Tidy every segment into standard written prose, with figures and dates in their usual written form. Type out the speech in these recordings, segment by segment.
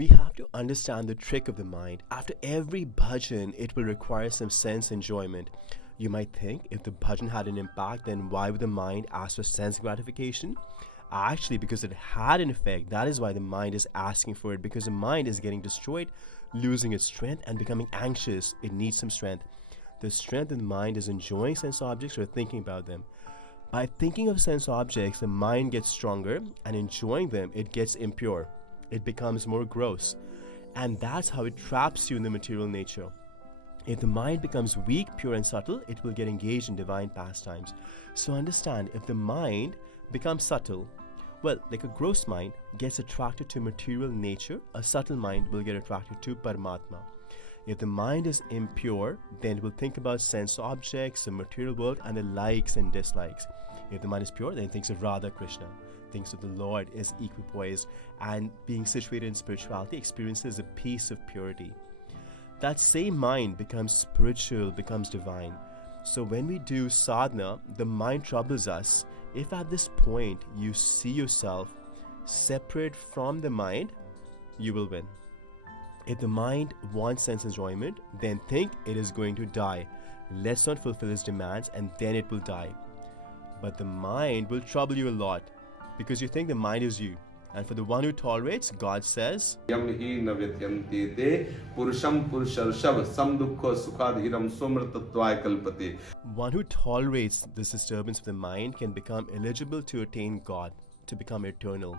We have to understand the trick of the mind. After every bhajan, it will require some sense enjoyment. You might think if the bhajan had an impact, then why would the mind ask for sense gratification? Actually, because it had an effect. That is why the mind is asking for it, because the mind is getting destroyed, losing its strength and becoming anxious. It needs some strength. The strength in the mind is enjoying sense objects or thinking about them. By thinking of sense objects, the mind gets stronger, and enjoying them, it gets impure. It becomes more gross. And that's how it traps you in the material nature. If the mind becomes weak, pure and subtle, it will get engaged in divine pastimes. So understand, if the mind becomes subtle, well, like a gross mind gets attracted to material nature, a subtle mind will get attracted to Paramatma. If the mind is impure, then it will think about sense objects, the material world, and the likes and dislikes. If the mind is pure, then it thinks of Radha, Krishna, thinks of the Lord, is equipoised, and being situated in spirituality experiences a peace of purity. That same mind becomes spiritual, becomes divine. So when we do sadhana, the mind troubles us. If at this point you see yourself separate from the mind, you will win. If the mind wants sense enjoyment, then think it is going to die. Let's not fulfill its demands, and then it will die. But the mind will trouble you a lot, because you think the mind is you. And for the one who tolerates, God says, One who tolerates this disturbance of the mind can become eligible to attain God, to become eternal.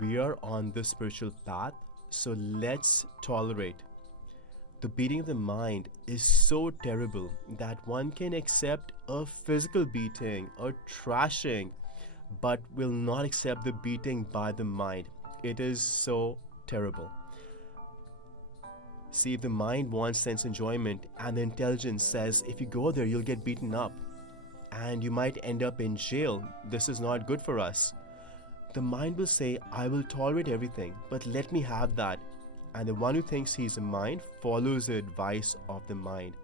We are on the spiritual path, so let's tolerate. The beating of the mind is so terrible that one can accept a physical beating, a thrashing, but will not accept the beating by the mind. It is so terrible. See, if the mind wants sense enjoyment and the intelligence says, if you go there, you'll get beaten up and you might end up in jail. This is not good for us. The mind will say, I will tolerate everything, but let me have that. And the one who thinks he's a mind follows the advice of the mind.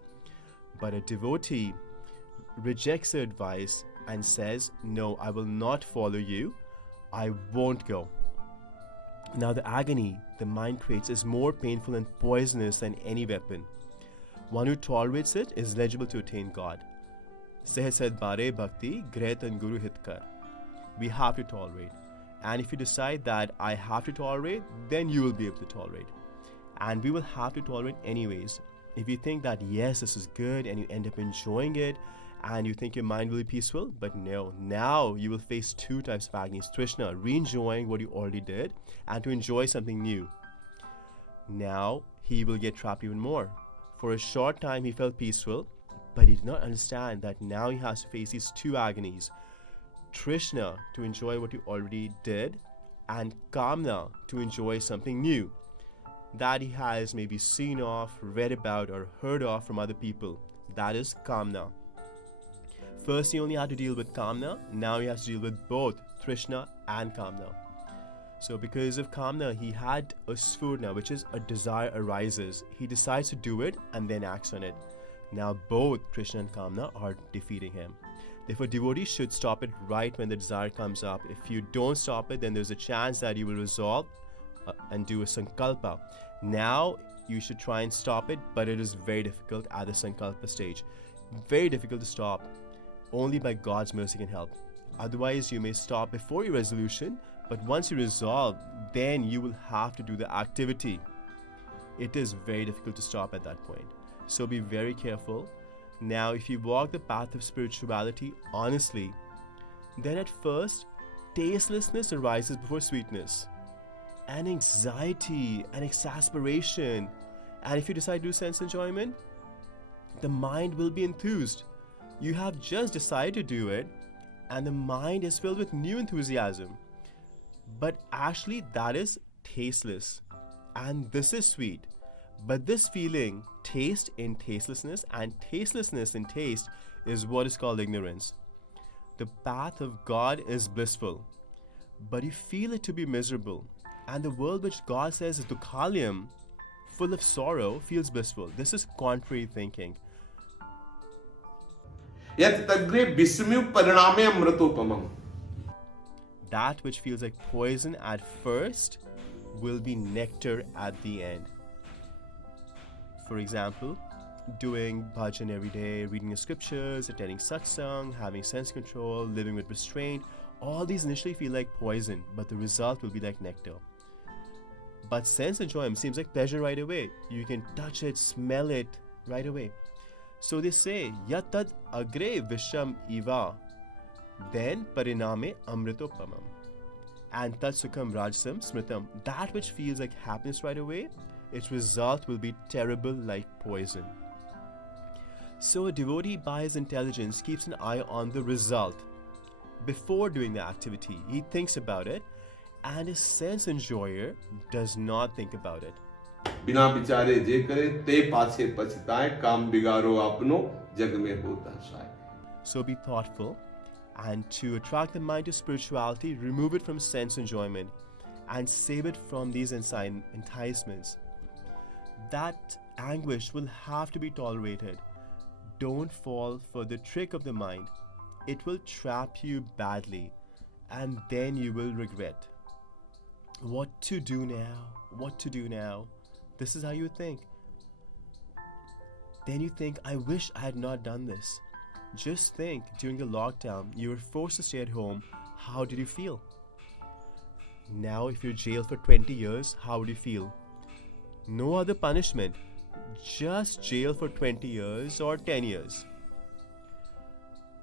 But a devotee rejects the advice and says, no, I will not follow you. I won't go. Now the agony the mind creates is more painful and poisonous than any weapon. One who tolerates it is eligible to attain God. Sehsad bare bhakti, great and guru hitkar. We have to tolerate. And if you decide that I have to tolerate, then you will be able to tolerate. And we will have to tolerate anyways. If you think that yes, this is good, and you end up enjoying it, and you think your mind will be peaceful, but no, now you will face two types of agonies. Trishna, re-enjoying what you already did, and to enjoy something new. Now he will get trapped even more. For a short time he felt peaceful, but he did not understand that now he has to face these two agonies. Trishna, to enjoy what you already did, and Kamna, to enjoy something new that he has maybe seen of, read about, or heard of from other people. That is Kamna. First he only had to deal with Kamna, now he has to deal with both Trishna and Kamna. So because of Kamna, he had a sphurna, which is a desire arises. He decides to do it and then acts on it. Now both Trishna and Kamna are defeating him. Therefore, devotees should stop it right when the desire comes up. If you don't stop it, then there's a chance that you will resolve and do a sankalpa. Now you should try and stop it, but it is very difficult at the sankalpa stage. Very difficult to stop. Only by God's mercy can help. Otherwise, you may stop before your resolution, but once you resolve, then you will have to do the activity. It is very difficult to stop at that point. So be very careful. Now, if you walk the path of spirituality honestly, then at first, tastelessness arises before sweetness, and anxiety and exasperation. And if you decide to do sense enjoyment, the mind will be enthused. You have just decided to do it, and the mind is filled with new enthusiasm. But actually, that is tasteless, and this is sweet. But this feeling, taste in tastelessness and tastelessness in taste, is what is called ignorance. The path of God is blissful, but you feel it to be miserable. And the world which God says is dukhalyam, full of sorrow, feels blissful. This is contrary thinking. That which feels like poison at first will be nectar at the end. For example, doing bhajan every day, reading the scriptures, attending satsang, having sense control, living with restraint, all these initially feel like poison, but the result will be like nectar. But sense enjoyment seems like pleasure right away. You can touch it, smell it right away. So they say, yatad agre visham iva, then pariname amritopamam. And tat sukham rajasam smritam, that which feels like happiness right away, its result will be terrible like poison. So a devotee by his intelligence keeps an eye on the result. Before doing the activity, he thinks about it, and a sense enjoyer does not think about it. बिना विचारे जे करे ते पाछे पछताए काम बिगाड़ो अपनो जग में होता शाय. So be thoughtful, and to attract the mind to spirituality, remove it from sense enjoyment and save it from these enticements. That anguish will have to be tolerated. Don't fall for the trick of the mind. It will trap you badly, and then you will regret. What to do now? What to do now? This is how you think. Then you think, I wish I had not done this. Just think, during the lockdown, you were forced to stay at home. How did you feel? Now, if you're jailed for 20 years, how would you feel? No other punishment, just jail for 20 years or 10 years.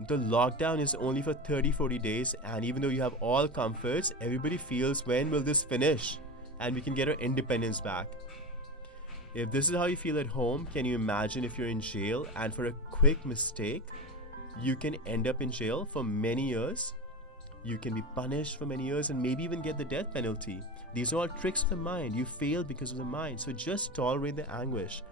The lockdown is only for 30-40 days, and even though you have all comforts, everybody feels, when will this finish and we can get our independence back? If this is how you feel at home, can you imagine if you're in jail and for a quick mistake, you can end up in jail for many years? You can be punished for many years and maybe even get the death penalty. These are all tricks of the mind. You failed because of the mind. So just tolerate the anguish.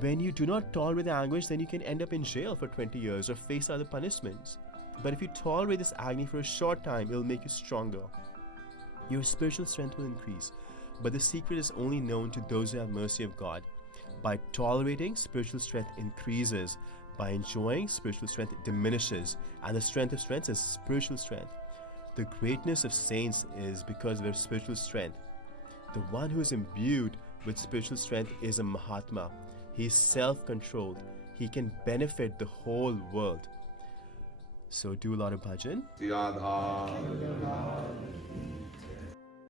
When you do not tolerate the anguish, then you can end up in jail for 20 years or face other punishments. But if you tolerate this agony for a short time, it will make you stronger. Your spiritual strength will increase. But the secret is only known to those who have mercy of God. By tolerating, spiritual strength increases. By enjoying, spiritual strength diminishes. And the strength of strength is spiritual strength. The greatness of saints is because of their spiritual strength. The one who is imbued with spiritual strength is a Mahatma. He is self-controlled. He can benefit the whole world. So do a lot of bhajan. Radha.